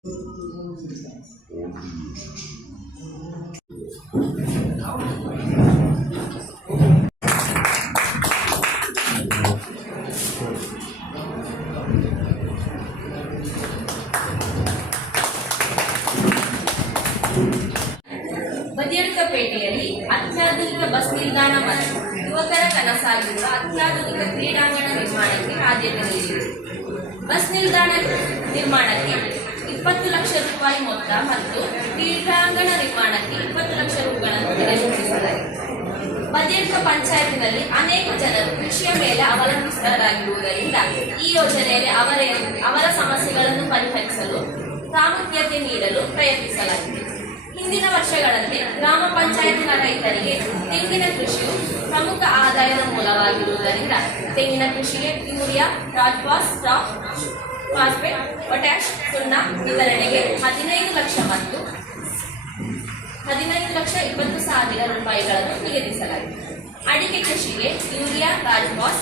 ಬದಿಯಡ್ಕಪೇಟೆಯಲ್ಲಿ ಅತ್ಯಾಧುನಿಕ ಬಸ್ ನಿಲ್ದಾಣ ಮತ್ತು ಯುವಕರ ಕನಸಾಗಿರುವ ಅತ್ಯಾಧುನಿಕ ಕ್ರೀಡಾಂಗಣ ನಿರ್ಮಾಣಕ್ಕೆ ಆದ್ಯತೆ ನೀಡಿದೆ. ಬಸ್ ನಿಲ್ದಾಣ ನಿರ್ಮಾಣಕ್ಕೆ 20 ಲಕ್ಷ ರೂಪಾಯಿ ಮೊತ್ತ ಮತ್ತು ಕ್ರೀಡಾಂಗಣ ನಿರ್ಮಾಣಕ್ಕೆ 20 ಲಕ್ಷ ರೂಗಳನ್ನು ನಿಗದಿಪಡಿಸಲಾಗಿದೆ. ಬದಿಯಡ್ಕ ಪಂಚಾಯತಿನಲ್ಲಿ ಅನೇಕ ಜನರು ಕೃಷಿಯ ಮೇಲೆ ಅವಲಂಬಿತರಾಗಿರುವುದರಿಂದ ಈ ಯೋಜನೆಯಲ್ಲಿ ಅವರ ಸಮಸ್ಯೆಗಳನ್ನು ಪರಿಹರಿಸಲು ಪ್ರಾಮುಖ್ಯತೆ ನೀಡಲು ಪ್ರಯತ್ನಿಸಲಾಗಿದೆ. ಹಿಂದಿನ ವರ್ಷಗಳಲ್ಲಿ ಗ್ರಾಮ ಪಂಚಾಯತಿನ ರೈತರಿಗೆ ತೆಂಗಿನ ಕೃಷಿಯು ಪ್ರಮುಖ ಆದಾಯದ ಮೂಲವಾಗಿರುವುದರಿಂದ ತೆಂಗಿನ ಕೃಷಿಗೆ ಯೂರಿಯಾ, ರಾಜ್ಪಾಸ್, ಫಾಸ್ಫೇಟ್, ಪೊಟ್ಯಾಶ್, ಸುಣ್ಣ ವಿತರಣೆಗೆ 15 ಲಕ್ಷ ಮತ್ತು 15,20,000 ರೂಪಾಯಿಗಳನ್ನು ನಿಗದಿಸಲಾಗಿದೆ. ಅಡಿಕೆ ಕೃಷಿಗೆ ಯೂರಿಯಾ, ರಾಜ್ಪಾಸ್,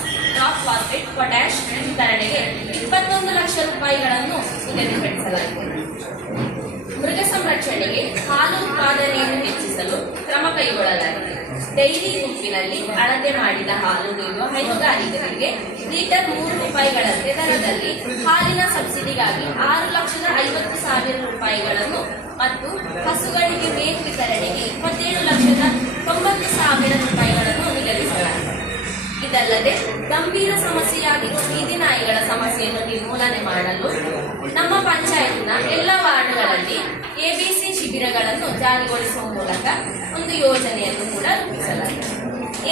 ಫಾಸ್ಫೇಟ್, ಪೊಟ್ಯಾಶ್ ವಿತರಣೆಗೆ 21 ಲಕ್ಷ ರೂಪಾಯಿಗಳನ್ನು ನಿಗದಿಪಡಿಸಲಾಗಿದೆ. ಮೃಗ ಸಂರಕ್ಷಣೆಗೆ ಹಾಲು ಉತ್ಪಾದನೆಯನ್ನು ಹೆಚ್ಚಿಸಲು ಕ್ರಮ ಕೈಗೊಳ್ಳಲಾಗಿದೆ. ಡೈರಿ ಗುಂಪಿನಲ್ಲಿ ಅಳತೆ ಮಾಡಿದ ಹಾಲು ನೀಡುವ ಹೈನುಗಾರಿಕರಿಗೆ ಲೀಟರ್ 3 ರೂಪಾಯಿಗಳಂತೆ ದರದಲ್ಲಿ ಹಾಲಿನ ಸಬ್ಸಿಡಿಗಾಗಿ 6,50,000 ರೂಪಾಯಿಗಳನ್ನು ಮತ್ತು ಹಸುಗಳಿಗೆ ಮೇವು ವಿತರಣೆಗೆ 27,90,000 ರೂಪಾಯಿಗಳನ್ನು ನಿಗದಿಸಲಾಗಿದೆ. ಇದಲ್ಲದೆ ಗಂಭೀರ ಸಮಸ್ಯೆಯಾಗಿರುವ ಬೀದಿ ನಾಯಿಗಳ ಸಮಸ್ಯೆಯನ್ನು ನಿರ್ಮೂಲನೆ ಮಾಡಲು ನಮ್ಮ ಪಂಚಾಯತ್ನ ಎಲ್ಲ ವಾರ್ಡ್ಗಳಲ್ಲಿ ಎಬಿಸಿ ಶಿಬಿರಗಳನ್ನು ಜಾರಿಗೊಳಿಸುವ ಮೂಲಕ ಒಂದು ಯೋಜನೆಯನ್ನು ಕೂಡ ರೂಪಿಸಲಾಗಿದೆ.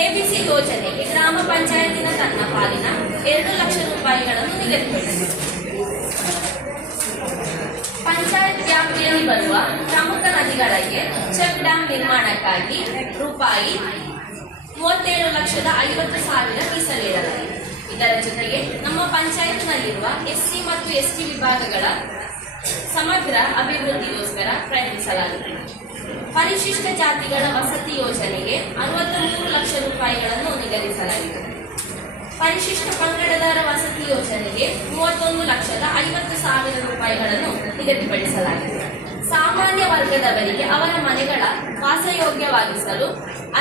ಎಬಿಸಿ ಯೋಜನೆಗೆ ಗ್ರಾಮ ಪಂಚಾಯತಿನ ತನ್ನ ಪಾಲಿನ 2 ಲಕ್ಷ ರೂಪಾಯಿಗಳನ್ನು ನಿಗದಿಪಡಿಸಿದೆ. ಪಂಚಾಯತ್ ವ್ಯಾಪ್ತಿಯಲ್ಲಿ ಬರುವ ಪ್ರಮುಖ ನದಿಗಳಿಗೆ ಚೆಕ್ ಡ್ಯಾಂ ನಿರ್ಮಾಣಕ್ಕಾಗಿ ರೂಪಾಯಿ 37,50,000 ಮೀಸಲಿಡಲಾಗಿದೆ. ಇದರ ಜೊತೆಗೆ ನಮ್ಮ ಪಂಚಾಯತ್ನಲ್ಲಿರುವ ಎಸ್ಸಿ ಮತ್ತು ಎಸ್ಟಿ ವಿಭಾಗಗಳ ಸಮಗ್ರ ಅಭಿವೃದ್ಧಿಗೋಸ್ಕರ ಪ್ರಯತ್ನಿಸಲಾಗಿದೆ. ಪರಿಶಿಷ್ಟ ಜಾತಿಗಳ ವಸತಿ ಯೋಜನೆಗೆ 63 ಲಕ್ಷ ರೂಪಾಯಿಗಳನ್ನು ನಿಗದಿಸಲಾಗಿದೆ. ಪರಿಶಿಷ್ಟ ಪಂಗಡದವರ ವಸತಿ ಯೋಜನೆಗೆ 31,50,000 ರೂಪಾಯಿಗಳನ್ನು ನಿಗದಿಪಡಿಸಲಾಗಿದೆ. ಸಾಮಾನ್ಯ ವರ್ಗದವರಿಗೆ ಅವರ ಮನೆಗಳ ವಾಸಯೋಗ್ಯವಾಗಿಸಲು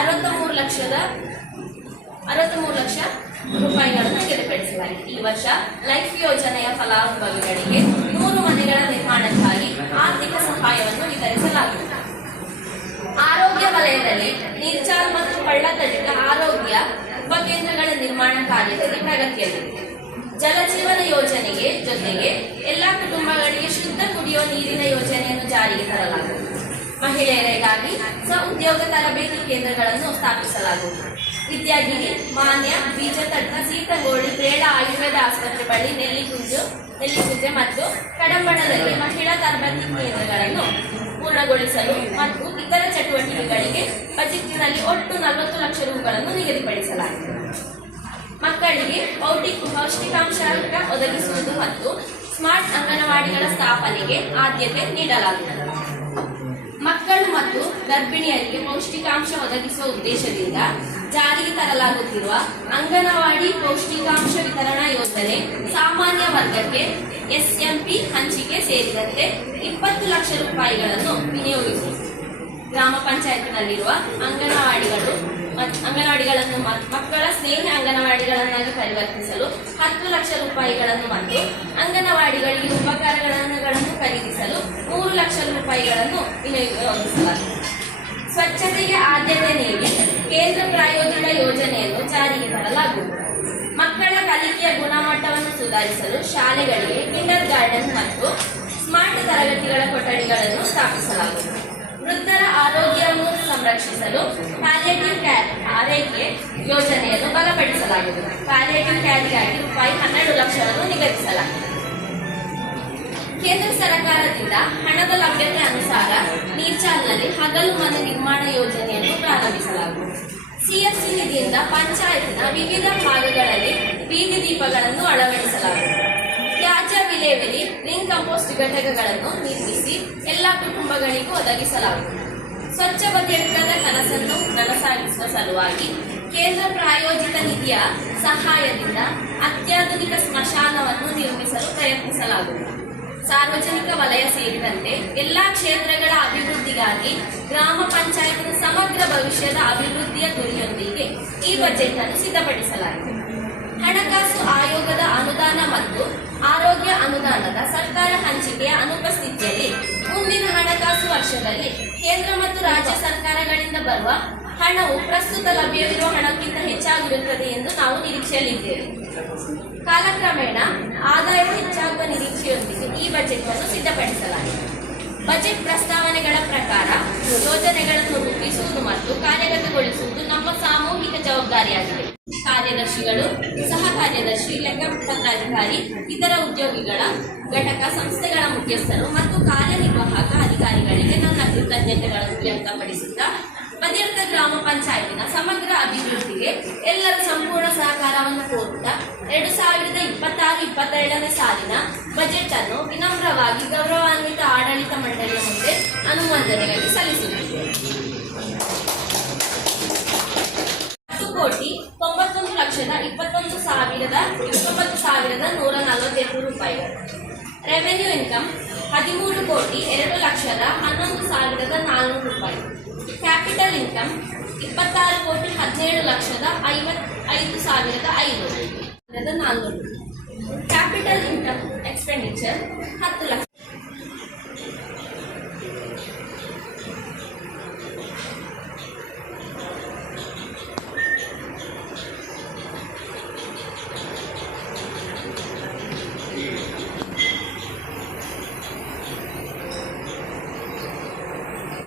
63 ಲಕ್ಷ ರೂಪಾಯಿಗಳನ್ನು ನಿಗದಿಪಡಿಸಲಾಗಿದೆ. ಈ ವರ್ಷ ಲೈಫ್ ಯೋಜನೆಯ ಫಲಾನುಭವಿಗಳಿಗೆ 100 ಮನೆಗಳ ನಿರ್ಮಾಣಕ್ಕಾಗಿ ಆರ್ಥಿಕ ಸಹಾಯವನ್ನು ವಿತರಿಸಲಾಗುತ್ತದೆ. ಆರೋಗ್ಯ ವಲಯದಲ್ಲಿ ನಿರ್ಚಾಲ್ ಮತ್ತು ಪಳ್ಳತಡಿಕ ಆರೋಗ್ಯ ಉಪಕೇಂದ್ರಗಳ ನಿರ್ಮಾಣ ಕಾರ್ಯದಲ್ಲಿ ಪ್ರಗತಿಯಲ್ಲಿದೆ. ಜಲಜೀವನ ಯೋಜನೆಗೆ ಜೊತೆಗೆ ಎಲ್ಲ ಕುಟುಂಬಗಳಿಗೆ ಶುದ್ಧ ಕುಡಿಯುವ ನೀರಿನ ಯೋಜನೆಯನ್ನು ಜಾರಿಗೆ ತರಲಾಗುವುದು. ಮಹಿಳೆಯರಿಗಾಗಿ ಉದ್ಯೋಗ ತರಬೇತಿ ಕೇಂದ್ರಗಳನ್ನು ಸ್ಥಾಪಿಸಲಾಗುವುದು. ವಿದ್ಯಾಗಿರಿ, ಮಾನ್ಯ, ಬೀಜತಡ್ಕ, ಸೀತಗೋಳಿ, ಬೇಡ ಆಯುರ್ವೇದ ಆಸ್ಪತ್ರೆ ಬಳಿ ನೆಲ್ಲಿಗುಂಜೆ ಮತ್ತು ಕಡಂಬಣದಲ್ಲಿ ಮಹಿಳಾ ತರಬೇತಿ ಕೇಂದ್ರಗಳನ್ನು ಪೂರ್ಣಗೊಳಿಸಲು ಮತ್ತು ಇತರ ಚಟುವಟಿಕೆಗಳಿಗೆ ಬಜೆಟ್ನಲ್ಲಿ ಒಟ್ಟು 40 ಲಕ್ಷ ರೂಗಳನ್ನು ನಿಗದಿಪಡಿಸಲಾಗಿದೆ. ಮಕ್ಕಳಿಗೆ ಪೌಷ್ಟಿಕಾಂಶ ಒದಗಿಸುವುದು ಮತ್ತು ಸ್ಮಾರ್ಟ್ ಅಂಗನವಾಡಿಗಳ ಸ್ಥಾಪನೆಗೆ ಆದ್ಯತೆ ನೀಡಲಾಗುತ್ತದೆ. ಮಕ್ಕಳು ಮತ್ತು ಗರ್ಭಿಣಿಯರಿಗೆ ಪೌಷ್ಟಿಕಾಂಶ ಒದಗಿಸುವ ಉದ್ದೇಶದಿಂದ ಜಾರಿಗೆ ತರಲಾಗುತ್ತಿರುವ ಅಂಗನವಾಡಿ ಪೌಷ್ಟಿಕಾಂಶ ವಿತರಣಾ ಯೋಜನೆ ಸಾಮಾನ್ಯ ವರ್ಗಕ್ಕೆ ಎಸ್ಎಂಪಿ ಹಂಚಿಕೆ ಸೇರಿದಂತೆ 20 ಲಕ್ಷ ರೂಪಾಯಿಗಳನ್ನು ವಿನಿಯೋಗಿಸುವುದು. ಗ್ರಾಮ ಪಂಚಾಯತ್ನಲ್ಲಿರುವ ಅಂಗನವಾಡಿಗಳನ್ನು ಮಕ್ಕಳ ಸ್ನೇಹಿ ಅಂಗನವಾಡಿಗಳನ್ನಾಗಿ ಪರಿವರ್ತಿಸಲು 10 ಲಕ್ಷ ರೂಪಾಯಿಗಳನ್ನು ಮತ್ತು ಅಂಗನವಾಡಿಗಳಿಗೆ ಉಪಕರಣಗಳನ್ನು ಖರೀದಿಸಲು 3 ಲಕ್ಷ ರೂಪಾಯಿಗಳನ್ನು ವಿನಿಯೋಗಿಸಲಾಗಿದೆ. ಸ್ವಚ್ಛತೆಗೆ ಆದ್ಯತೆ ನೀಡಿ ಕೇಂದ್ರ ಪ್ರಾಯೋಜಿತ ಯೋಜನೆಯನ್ನು ಜಾರಿಗೆ ತರಲಾಗುವುದು. ಮಕ್ಕಳ ಕಲಿಕೆಯ ಗುಣಮಟ್ಟವನ್ನು ಸುಧಾರಿಸಲು ಶಾಲೆಗಳಿಗೆ ಕಿಂಡರ್ ಗಾರ್ಡನ್ ಮತ್ತು ಸ್ಮಾರ್ಟ್ ತರಗತಿಗಳ ಕೊಠಡಿಗಳನ್ನು ಸ್ಥಾಪಿಸಲಾಗುವುದು. ವೃದ್ಧರ ಆರೋಗ್ಯವನ್ನು ಸಂರಕ್ಷಿಸಲು ಪ್ಯಾಲಿಯೇಟಿವ್ ಕೇರ್ ಆರೈಕೆ ಯೋಜನೆಯನ್ನು ಬಲಪಡಿಸಲಾಗುವುದು. ಪ್ಯಾಲಿಯೇಟಿವ್ ಕೇರ್ಗಾಗಿ ರೂಪಾಯಿ 12 ಲಕ್ಷವನ್ನು ನಿಗದಿಸಲಾಗಿದೆ. ಕೇಂದ್ರ ಸರ್ಕಾರದಿಂದ ಹಣದ ಲಭ್ಯತೆ ಅನುಸಾರ ನೀರ್ಚಾಲ್ನಲ್ಲಿ ಹಗಲು ಮನೆ ನಿರ್ಮಾಣ ಯೋಜನೆಯನ್ನು ಪ್ರಾರಂಭಿಸಲಾಗುವುದು. ಸಿಎಫ್ಸಿ ನಿಧಿಯಿಂದ ಪಂಚಾಯತ್ನ ವಿವಿಧ ಭಾಗಗಳಲ್ಲಿ ಬೀದಿ ದೀಪಗಳನ್ನು ಅಳವಡಿಸಲಾಗುವುದು. ತ್ಯಾಜ್ಯ ವಿಲೇವಾರಿ ರಿಂಗ್ ಕಂಪೋಸ್ಟ್ ಘಟಕಗಳನ್ನು ನಿರ್ಮಿಸಿ ಎಲ್ಲ ಕುಟುಂಬಗಳಿಗೂ ಒದಗಿಸಲಾಗುವುದು. ಸ್ವಚ್ಛ ಬದಿಯಡ್ಕದ ಕನಸನ್ನು ನನಸಾಗಿಸುವ ಸಲುವಾಗಿ ಕೇಂದ್ರ ಪ್ರಾಯೋಜಿತ ನಿಧಿಯ ಸಹಾಯದಿಂದ ಅತ್ಯಾಧುನಿಕ ಸ್ಮಶಾನವನ್ನು ನಿರ್ಮಿಸಲು ಪ್ರಯತ್ನಿಸಲಾಗುವುದು. ಸಾರ್ವಜನಿಕ ವಲಯ ಸೇರಿದಂತೆ ಎಲ್ಲಾ ಕ್ಷೇತ್ರಗಳ ಅಭಿವೃದ್ಧಿಗಾಗಿ ಗ್ರಾಮ ಪಂಚಾಯತ್ನ ಸಮಗ್ರ ಭವಿಷ್ಯದ ಅಭಿವೃದ್ಧಿಯ ಗುರಿಯೊಂದಿಗೆ ಈ ಬಜೆಟ್ ಅನ್ನು ಸಿದ್ಧಪಡಿಸಲಾಗಿದೆ. ಹಣಕಾಸು ಆಯೋಗದ ಅನುದಾನ ಮತ್ತು ಆರೋಗ್ಯ ಅನುದಾನದ ಸರ್ಕಾರ ಹಂಚಿಕೆಯ ಅನುಪಸ್ಥಿತಿಯಲ್ಲಿ ಮುಂದಿನ ಹಣಕಾಸು ವರ್ಷದಲ್ಲಿ ಕೇಂದ್ರ ಮತ್ತು ರಾಜ್ಯ ಸರ್ಕಾರಗಳಿಂದ ಬರುವ ಹಣವು ಪ್ರಸ್ತುತ ಲಭ್ಯವಿರುವ ಹಣಕ್ಕಿಂತ ಹೆಚ್ಚಾಗಿರುತ್ತದೆ ಎಂದು ನಾವು ನಿರೀಕ್ಷೆಯಲ್ಲಿದ್ದೇವೆ. ಕಾಲಕ್ರಮೇಣ ಆದಾಯವು ಹೆಚ್ಚಾಗುವ ನಿರೀಕ್ಷೆಯೊಂದಿಗೆ ಈ ಬಜೆಟ್ ಅನ್ನು ಸಿದ್ಧಪಡಿಸಲಾಗಿದೆ. ಬಜೆಟ್ ಪ್ರಸ್ತಾವನೆಗಳ ಪ್ರಕಾರ ಯೋಜನೆಗಳನ್ನು ರೂಪಿಸುವುದು ಮತ್ತು ಕಾರ್ಯಗತಗೊಳಿಸುವುದು ನಮ್ಮ ಸಾಮೂಹಿಕ ಜವಾಬ್ದಾರಿಯಾಗಿದೆ. ಕಾರ್ಯದರ್ಶಿಗಳು, ಸಹ ಕಾರ್ಯದರ್ಶಿ, ಲೆಕ್ಕಪತ್ರಾಧಿಕಾರಿ, ಇತರ ಉದ್ಯೋಗಿಗಳ ಘಟಕ ಸಂಸ್ಥೆಗಳ ಮುಖ್ಯಸ್ಥರು ಮತ್ತು ಕಾರ್ಯನಿರ್ವಾಹಕ ಅಧಿಕಾರಿಗಳಿಗೆ ನನ್ನ ಕೃತಜ್ಞತೆಗಳನ್ನು ವ್ಯಕ್ತಪಡಿಸುತ್ತಾ ಬದಿಯಡ್ಕ ಗ್ರಾಮ ಪಂಚಾಯತಿನ ಸಮಗ್ರ ಅಭಿವೃದ್ಧಿಗೆ ಎಲ್ಲರ ಸಂಪೂರ್ಣ ಸಹಕಾರವನ್ನು ಕೋರುತ್ತಾ 2026-22ನೇ ಸಾಲಿನ ಬಜೆಟ್ ಅನ್ನು ವಿನಮ್ರವಾಗಿ ಗೌರವಾನ್ವಿತ ಆಡಳಿತ ಮಂಡಳಿಯ ಮುಂದೆ ಅನುಮೋದನೆಗಾಗಿ ಸಲ್ಲಿಸುತ್ತಿದ್ದೇವೆ. 10,91,21,148 ರೂಪಾಯಿಗಳು. ರೆವೆನ್ಯೂ ಇನ್ಕಮ್ 13,02,11,400 ರೂಪಾಯಿ. Capital income 26,17,55,500. Capital income expenditure 10 lakh.